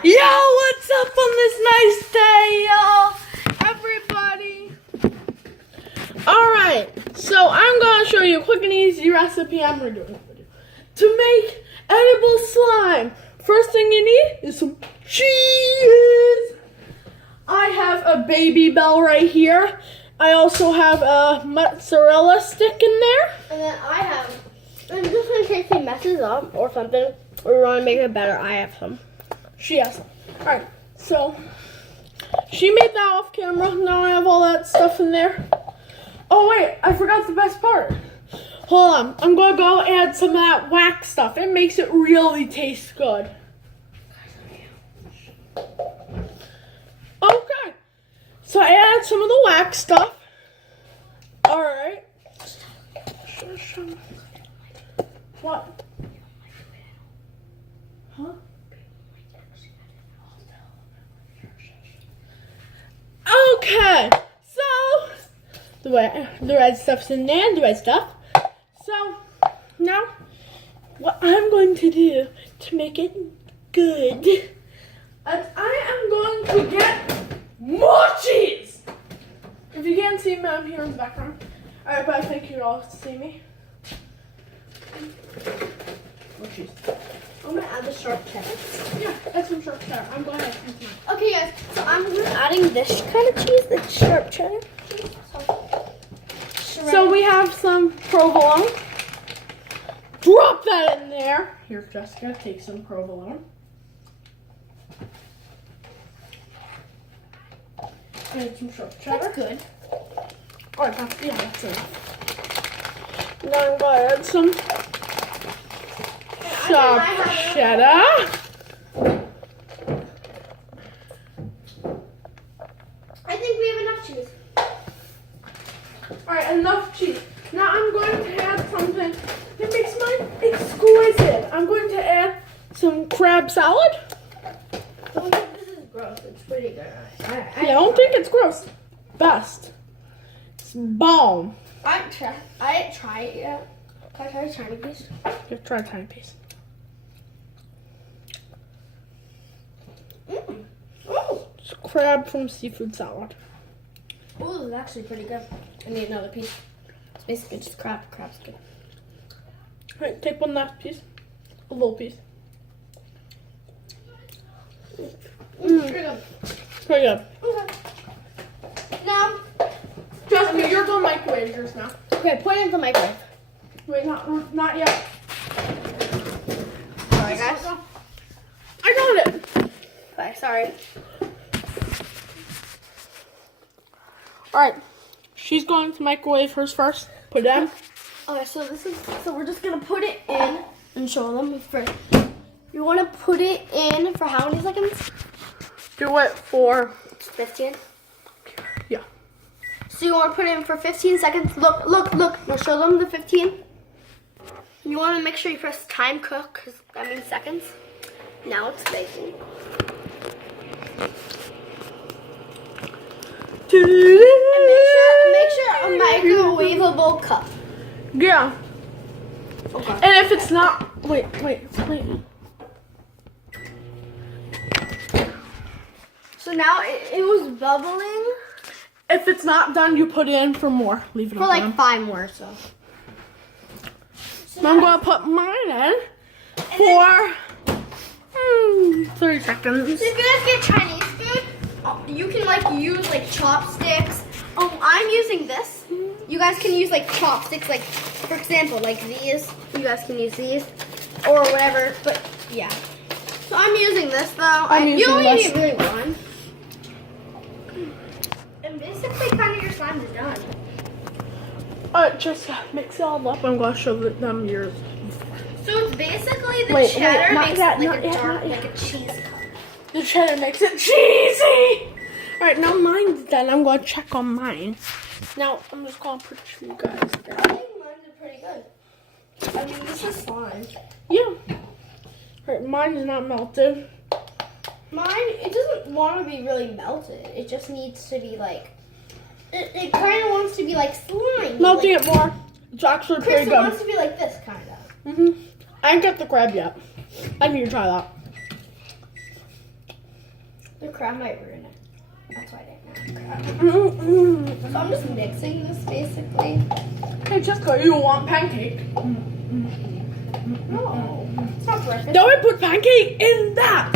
Yo, what's up on this nice day, y'all? Everybody. Alright, so I'm going to show you a quick and easy recipe I'm going to do to make edible slime. First thing you need is some cheese. I have a Baby Bell right here. I also have a mozzarella stick in there. And then I'm just in case he messes up or something, or we want to make it better, I have some. She has some. Alright, so she made that off camera. Now I have all that stuff in there. Oh wait, I forgot the best part. Hold on, I'm gonna go add some of that wax stuff. It makes it really taste good. Okay, so I added some of the wax stuff. Alright. What? Huh? Okay, so the red stuff's in there, the red stuff. So now what I'm going to do to make it good is I am going to get more cheese. If you can't see me, I'm here in the background. Alright, but I think you all see me. More cheese. I'm going to add the sharp cheddar. Yeah, add some sharp cheddar. I'm going to add some cheese. Okay guys, so I'm adding this kind of cheese, the sharp cheddar cheese. So we have some provolone. Drop that in there. Here, Jessica, take some provolone. And some sharp cheddar. That's good. Oh, yeah, that's enough. Now I'm going to add some sharp cheddar. I think we have enough cheese. Alright, enough cheese. Now I'm going to add something that makes mine exquisite. I'm going to add some crab salad. This is gross. It's pretty good. I don't think it's gross. Best. It's bomb. I didn't try it yet. Can I try a tiny piece? You try a tiny piece. Oh, It's crab from seafood salad. this is actually pretty good. I need another piece. It's basically just crab. Crab's good. Alright, take one last piece. A little piece. Pretty good. Pretty good. Okay. Now, Jessica, you're going to microwave yours now. okay, put it in the microwave. Wait, not yet. Sorry, guys. I got it. Okay, sorry. Alright, she's going to microwave hers first. Put it in. Okay, so we're just gonna put it in and show them first. You want to put it in for how many seconds? Do it for 15. yeah. So you want to put it in for 15 seconds. Look. Now show them the 15. You want to make sure you press time cook, because that means seconds. Now it's baking. And make sure a microwavable cup. Yeah. Okay. And if it's not, wait. So now it was bubbling If it's not done, you put it in for more. Leave it for on. like 5 more. So I'm going to put mine in for 30 seconds. So if you guys get Chinese food, you can like use like chopsticks. Oh, I'm using this. You guys can use like chopsticks, like for example, like these. You guys can use these or whatever. But yeah. So I'm using this though. You only need really one. And basically, kind of your slime is done. Alright, just mix it all up. I'm going to show them yours. So it's basically the cheddar makes it like a cheese cup. The cheddar makes it cheesy. Alright, now mine's done. I'm going to check on mine. Now, I'm just going to put you guys I down. think mine is pretty good. I mean, this is fine. Yeah. Alright, mine is not melted. Mine, it doesn't want to be really melted. It just needs to be like, it kind of wants to be like slime. Melting it more. It's actually pretty Krista good. wants to be like this, kind of. I ain't got the crab yet. I need to try that. The crab might ruin it. That's why I didn't add crab. So I'm just mixing this basically. Hey Jessica, you want pancake? No, it's not breakfast. Don't put pancake in that.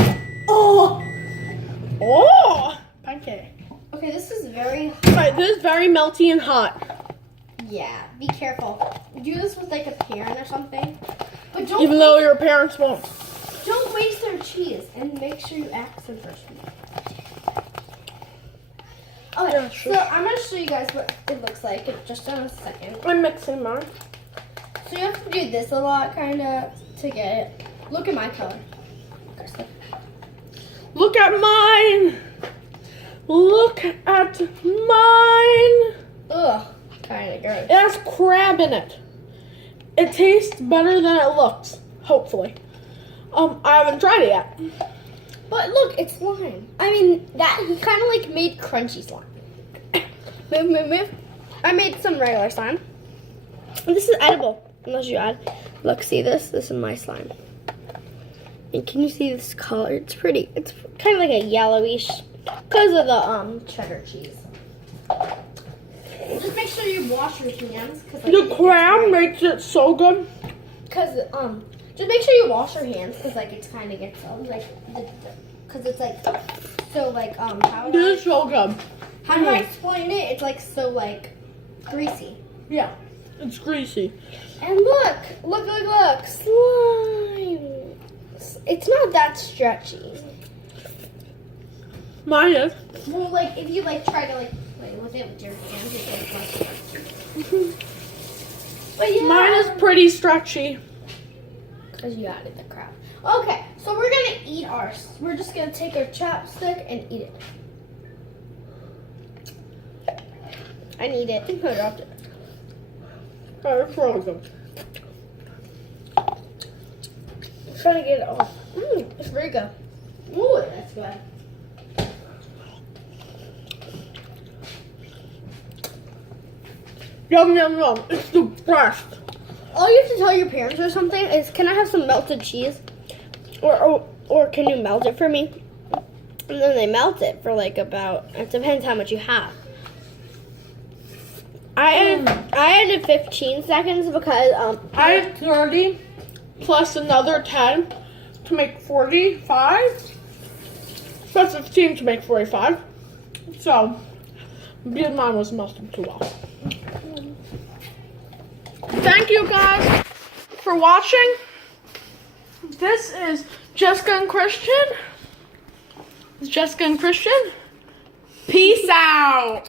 Oh, pancake. Okay, this is very Right, this is very melty and hot. Yeah, be careful. Do this with like a pan or something. But don't Even though your parents won't. don't waste their cheese and make sure you ask them first. Okay, Yeah, sure. so I'm gonna show you guys what it looks like in just in a second. I'm mixing mine. So you have to do this a lot, kind of, to get it. Look at my color. Look at mine. Look at mine. Ugh, kind of gross. It has crab in it. It tastes better than it looks. Hopefully. I haven't tried it yet. But look, it's slime. I mean, that he kind of like made crunchy slime. Move. I made some regular slime. This is edible, unless you add. Look, see this? This is my slime. And can you see this color? It's pretty. It's kind of like a yellowish because of the cheddar cheese. Just make sure you wash your hands. The crab makes it so good. Because just make sure you wash your hands because like it's kind of gets because it's like so like how do This is so good. I explain it? It's like so like greasy. Yeah, it's greasy. And look, slime. It's not that stretchy. Mine is. Well, like if you like try to like play with it with your hands, it's like not stretchy. But yeah, Mine is pretty stretchy. because you added the crab. Okay, so we're gonna eat ours. We're just gonna take our chopstick and eat it. I need it. I think I dropped it. Oh, it's really good. Trying to get it off. It's very good. Ooh, that's good. Yum, yum, yum. It's the best. All you have to tell your parents or something is, can I have some melted cheese? Or can you melt it for me? And then they melt it for like about, it depends how much you have. I added 15 seconds because I had 30 plus another 10 to make 45. Plus 15 to make 45. So, because mine was melting too well. Thank you guys for watching. This is Jessica and Christian. Peace out.